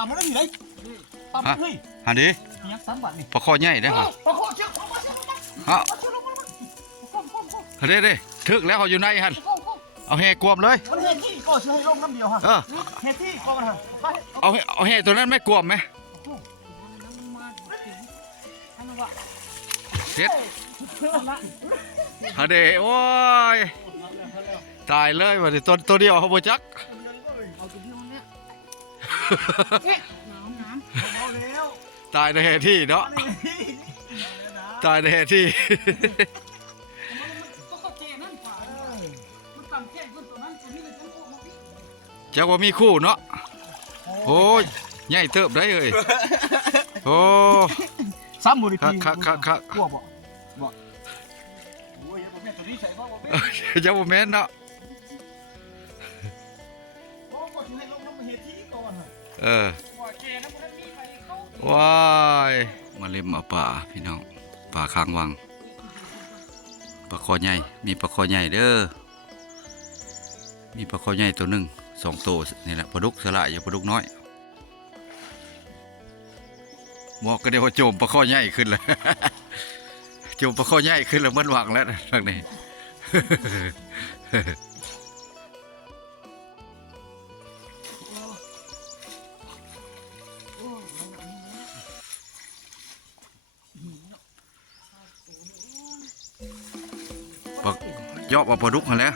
ตำมันได้อยู่ไหนตำมันเฮ้ย หันดิ ยักษ์3 บาทนี่ ปลาคอใหญ่เด้อฮะ ปลาคอเชือก ฮะเด้เด้ถึกแล้วเขาอยู่ในหันเอาแห่กวมเลย มันเฮที่ก็ซื้อให้ลงน้ำเดียวฮะเฮที่ก็มันฮะ เอาแห่ตัวนั้นไม่กวมไหมเฮ็ดฮะเด้โอ้ยตายเลยวันนี้ตัวเดียวเขาบ่จักตายในแห่ที่เนาะตายในแห่ที่จะว่ามีคู่เนาะโอ้ยใหญ่เติบได้เลยโอ้ซ้ำบุรีพี คักกลัวบ่โอ้ยผมแม่ตัวนี้ใส่บ่บ่แม่ จะว่าแม่นเนาะ โอ้ก็ซื้อให้ลงน้ำเฮที่ก่อนฮะว้ายมาเล่มเอาป่าพี่น้องป่าค้างวังปลาคอใหญ่มีปลาคอใหญ่เด้อมีปลาคอใหญ่ตัวหนึ่ง2 ตัวนี่แหละปลาดุกสละอย่าปลาดุกน้อยหมอกก็เดี๋ยวโจมปลาคอใหญ่ขึ้นเลย โจมปลาคอใหญ่ขึ้นแล้วมันหวังแล้วทางนี้ ยอบเอาปลาดุกมาแล้ว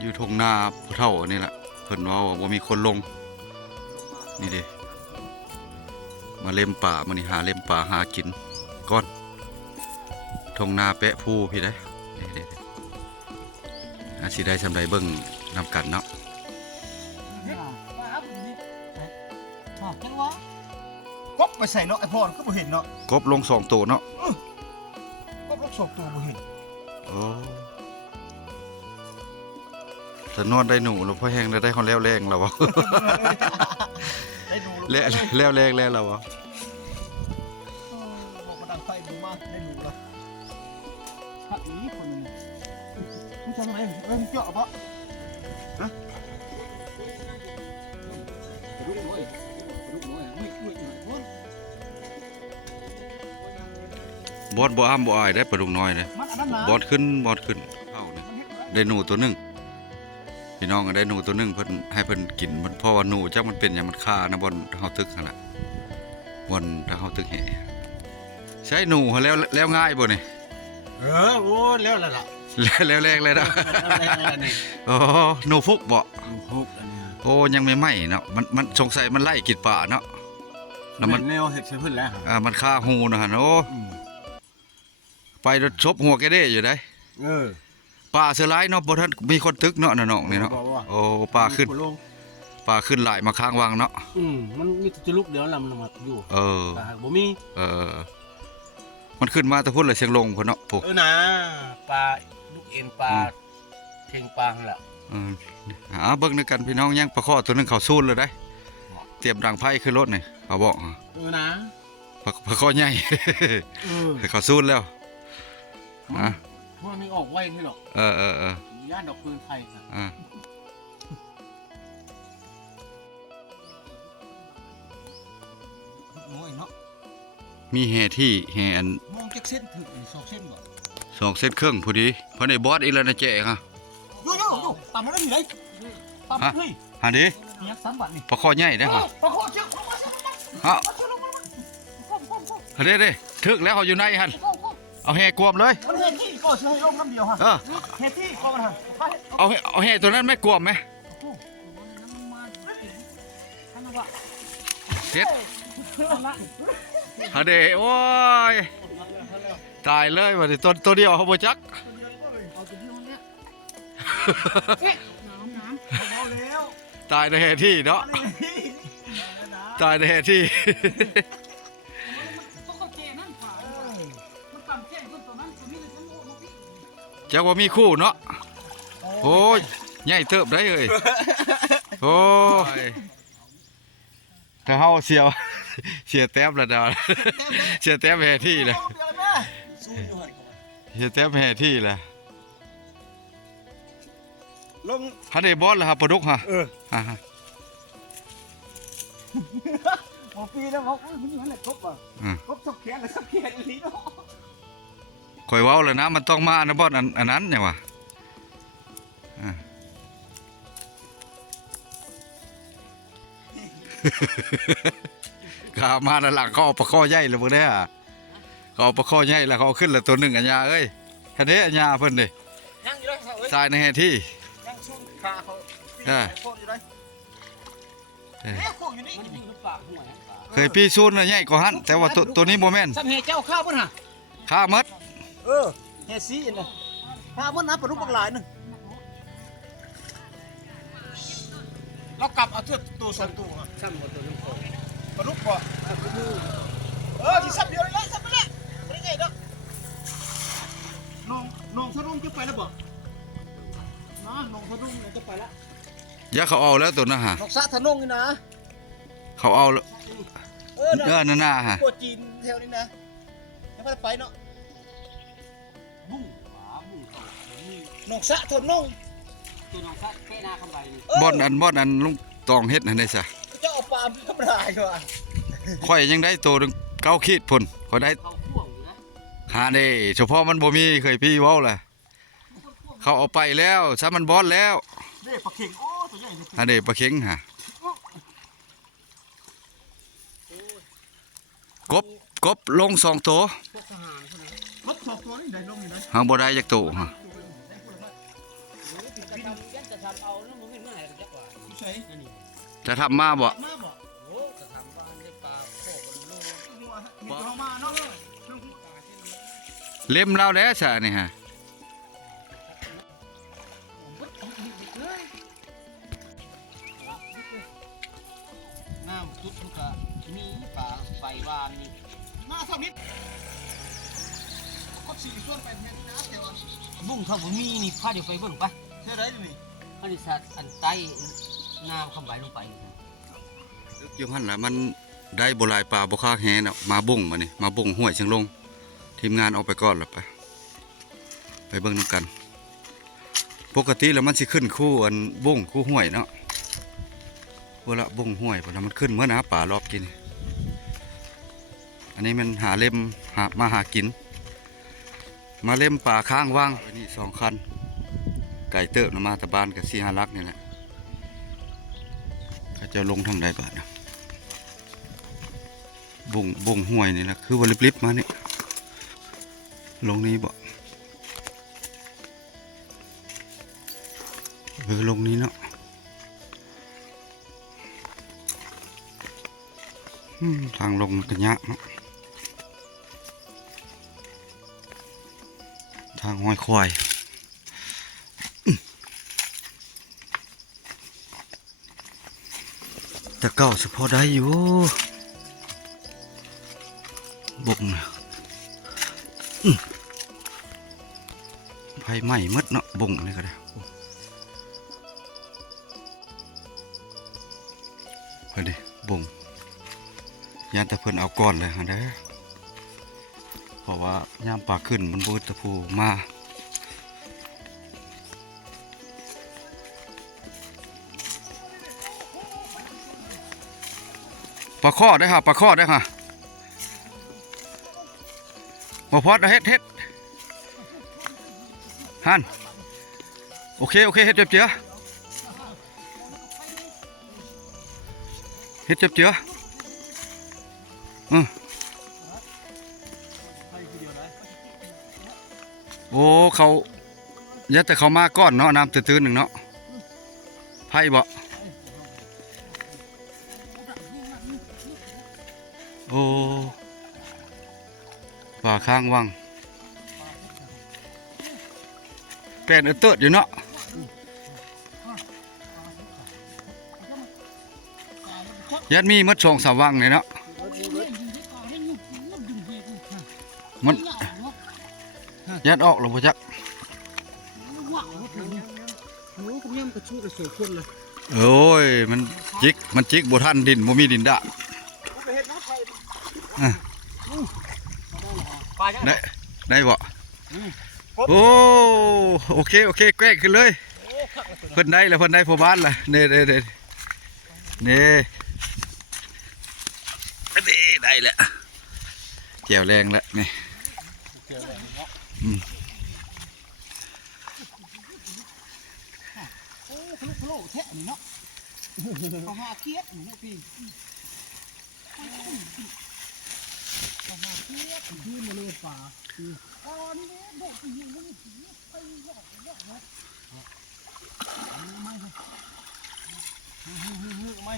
อยู่ทงนาเท่านี่แหละเพิ่นว่ามีคนลงนี่ดิมาเล่มป่ามานี่หาเล่มป่าหากินก้อนทงนาแปะผู้พี่ได้นี่อาชีได้สำไรเบิ้งนำกันเนาะกบไปใส่เนาะไอ้พ่อก็บ่เห็นเนาะกบลง2 ตัวเนาะกบลง2 ตัวบ่เห็นโอ้จะนอนได้หนูหรือพ่อแห้งได้คนแล้วแรงเราวะได้ดูแล้วแรงแล้วเราวะบอกมาดังไฟดูมากได้ดูละฮะนี่คนนึงผู้ชายไหนเจาะปะฮะดูหน่อยบอสบ่อ้ำบ่อายได้ปลาดุกน้อยเลยบอสขึ้นเข้าเนี่ยได้หนูตัวหนึ่งพี่น้องก็ได้หนูตัวหนึ่งเพิ่นให้เพิ่นกินเพราะว่าหนูจักมันเป็นอย่างมันฆ่านะบนเฮาตึกขนาดบนถ้าเฮาตึกแห่ใช้หนูแล้วง่ายบ่นี่โอ้แล้วล่ะแล้วแรกเลยนะโอ้หนูฟุกบ่ฟุกอันนี้โอ้ยังไม่ไหม้เนาะมันสงสัยมันไล่กินป่าเนาะแล้วมันแนวเฮ็ดใส่เพิ่นแล้วมันฆ่าหูนะฮะโอ้ไปชบหัวแกได้อยู่ได้ป่าเสือร้ายเนาะบ่ทันมีคนตึกเนาะน้องนี่เนาะโอ้ป่าขึ้นหลายมาค้างวังเนาะมันมีจะลุกเดี๋ยวลำมาอยู่ป่าบ่มีมันขึ้นมาแต่พุ่นเลยเสียงลงพุ่นเนาะปุ๊นะปลาลูกเอ็นปลาเทิงปลาแหละเบิ่งด้วยกันพี่น้องยังปลาข้อตัวนึงเขาซูนเลยได้เตรียมดังไพ่ขึ้นรถนี่เขาบอกนะปลาข้อใหญ่เขาซูนแล้วพวกนี้ออกไวใช่หรอย่านดอกปืนไทยค่ะน้อยเนาะมีแห่ที่แห่อันมองแจ็คเส้นถึง2 เส้นก่อน2 เส้นครึ่งพอดีเพราะในบอสอีแล้วนะเจ๊ค่ะโย่ตำมันได้อยู่ไหนตำเฮ้ยหันดิยักษ์3 บาทนี่ปลาข้อใหญ่ได้ค่ะปลาข้อเชือกฮะเด้ถึกแล้วเขาอยู่ในหันเอาแห่กวมเลยมันเฮที่ก็ซื้อให้ลงน้ำเดียวฮะเฮที่ก็มันฮะเอาแห่ตัวนั้นไม่กวมไหมเฮ็ดฮะเด้โอ้ยตายเลยวันนี้ตัวเดียวเขาบ่จักตายในแห่ที่เนาะตายในแห่ที่จะว่ามีคู่เนาะโอ้ยใหญ่เติบได้เลยโอ้ยถ้าเฮาเสียแต้มละดาวเสียแต้มแห่ที่เลยเสียแต้มแห่ที่เลย ลง ฮันเดบอสเหรอครับปลาดุกฮะ ฮะ หมอปีแล้วบอกมันอยู่นั่นแหละครบอ่ะครบสับแขนเลยสับแขนอันนี้เนาะ ข่อยเว้าเลยนะมันต้องมานะบอสอันนั้นเนี่ยวะข้ามาแล้วหลังเขาเอาปลาข้อใหญ่เลยพวกเนี้ยเขาเอาปลาข้อใหญ่แล้วเขาเอาขึ้นละตัวหนึ่งอัญญาเอ้ยแค่นี้อัญญาเพิ่นดิ ยังอยู่เลยเอ้ย ทรายในแห่ที่ ยังชุ่มขาเขาโคตรอยู่เลยโคตรอยู่นี่ เคยปีซูนใหญ่กว่าหันแต่ว่าตัวนี้โมเมนต์ สำเฮเจ้าข้าวมั้งฮะ ข้ามัด เฮซีนะข้าวมั้งนะปลาดุกบางหลายนึงเรากลับเอาตัวสองตัวซ้ำหมดตัวนึงปลาดุกบ่ที่ซับเดียวเลยซับไปเลยไม่ได้ไงดอกน้องสะดุ้งจะไปแล้วบ่น้องสะดุ้งจะไปแล้ว อย่าเขาเอาแล้วตัวนะฮะ น้องสะทะนุ่งนี่นะ เขาเอาแล้วนั่นน่ะฮะ ปวดจีนแถวนี้นะยังไม่ได้ไปเนาะบุ้งน้องสะทะนุ่งตัวน้องสะเตะหน้าคำใบนี่ บอนอันลุงตองเฮ็ดนั่นได้ซะ จะเอาปลาธรรมดาอยู่อ่ะ ข่อยยังได้ตัวนึง9 ขีดพุ่นข่อยได้หาเด้เฉพาะมันบ่มีเคยพี่เว้าแหละเขาเอาไปแล้วซะมันบอสแล้ว นี่ปลาเข็งโอ้ตัวใหญ่เลย อันนี้ปลาเข็งฮะกบลง2 ตัว รถสองตัวนี่ได้ลงอยู่นะ หางบ่ได้จักตัวฮะ ใช่ จะทำมาบ่ มาบอกโอ้จะทำบ้านได้ปลาโคกลูกมาเนาะ เล่มแล้วแล้วซะนี่ฮะ น้ำทุกทุกะมีปลาไฟวานนี่มาเท่านี้ก็สี่ส่วนไปแทนนะเดี๋ยวบุ้งเขาบ่มีนี่พาเดี๋ยวไปเบิ่งไปเท่าไรนี่อันนี้สัตว์อันใต้น้ำคำใบลงไป อยู่หั่นล่ะมันได้บ่หลายปลาบ่ค่าแหน่ะมาบ่งมานี่มาบ่งห้วยเชียงลงทีมงานเอาไปก่อนแล้วไปเบิ่งนำกัน ปกติแล้วมันสิขึ้นคู่อันบ่งคู่ห้วยเนาะเวลาบ่งห้วยพอแล้วมันขึ้นเมื่อนะป่ารอบกินอันนี้มันหาเล่มมาหากินมาเล่มป่าข้างว่างไว้นี่2 คันไก่เติบมาตะบานกับ4-5 ลักนี่แหละก็จะลงทางใดบ้างนะบ่งห้วยนี่แหละคือว่าลิบๆมานี่ลงนี้บ่ลงนี้เนาะทางลงกันยากเนาะทางห้อยควายแต่เก่าเฉพาะได้อยู่บุกนะไฟไหม้มดเนาะบุกนี่ก็ได้เพื่อนดิบุกยานตะเพิ่นเอาก่อนเลยฮะเด้อเพราะว่ายามปลาขึ้นมันบูตะพูมาปลาข้อได้ค่ะปลาข้อได้ค่ะมาพอดเฮ็ดฮันโอเคเฮ็ดเจ็บเจือเฮ็ดเจ็บเจือโอ้เขายัดแต่เขามาก้อนเนาะน้ำตื้นๆหนึ่งเนาะไพ่บ่โอ้ป่าข้างวังแปลนเติร์ดอยู่เนาะยัดมีมัด2-3 วังเลยเนาะมันยัดออกหรือเปล่าจ๊ะโอ้ยมันจิกบทันดินบ่มีดินดะได้บ่โอ้โอเคแกล้งขึ้นเลย พิ่นได้แล้วเพิ่นได้พ่อบ้านล่ะนี่นี่นี่นี่ได้แล้วแจ่วแรงแล้วนี่โอ้คลุกโลแท้นี่เนาะปลาหาเกียดนี่พี่ปลาหาเกียดขึ้นมาเลยป่าตอนนี้ดอกอยู่นี่ไปหยอกนะไม่ไม่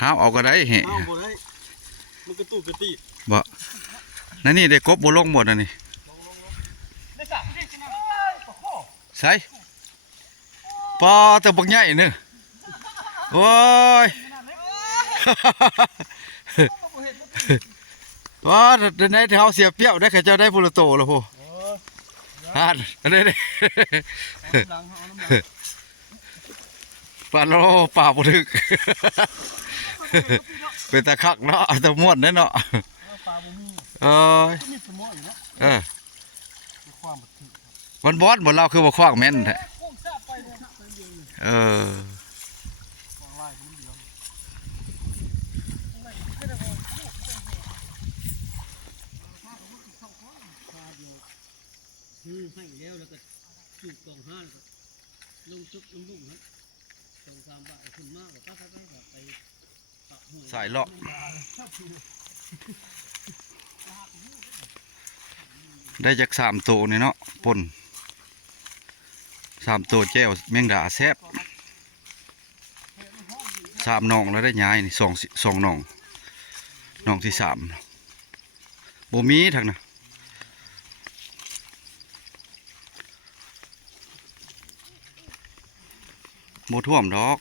ห้าวเอาก็ได้เห เอาบ่ได้มันกระตุกกระติ บ่นั่นนี่ได้กบบ่ลงหมดอันนี้ ได้จ้ะได้ชนะ ใส่ปอตัวบักใหญ่นึโอ้ย ว้าในแถวเสียเปรี้ยวได้ข้าเจ้าได้พุระโตแล้วโหฮานได้ได้ปลาโลปลาบุทึกเป็นตะคักเนาะตะม่วนเนาะเอ้ยมันบอสหมดเราคือว่าคว้างแม่นแท้ให้แล้วแล้วก็จุดกองห้าลงจุดลงบุ้งครับตรงตามบ้านคุณมากแบบป้าแบบไป สายเลาะได้จาก3 ตัวนี่เนาะปน3 ตัวแจ้วแมงดาแซ่บ3 หน่องแล้วได้ย้ายนี่สองหน่องหน่องที่3บ่มีทางน่ะบ่ท่วมดอก